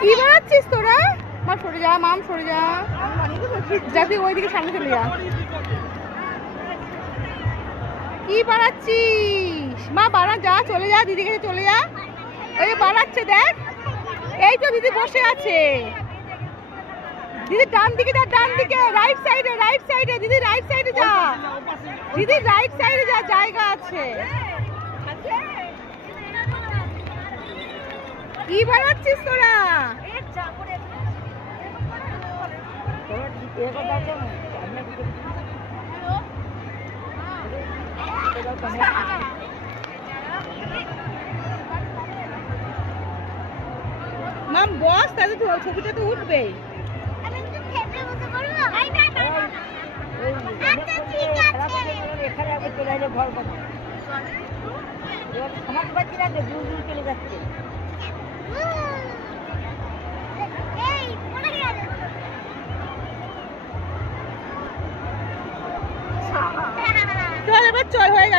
কি বানাচ্ছিস তোরা? মা সরে যা, মাম সরে যা, যাতে ওইদিকে সামনে চলে যা। কি বানাচ্ছিস? মা বানা, যা চলে যা, দিদির কাছে চলে যা। ওই বানাচ্ছে দেখ, এই তো দিদি বসে আছে। দিদি ডান দিকে যা, ডান দিকে, রাইট সাইডে, রাইট সাইডে, দিদি রাইট সাইডে যা, দিদি রাইট সাইডে যা, জায়গা আছে। কি বানাচ্ছিস তোরা? মাম বস, তাহলে তো ছবিটা তো উঠবে। চলে যাচ্ছে। চল এবার চল, হয়ে গেছে।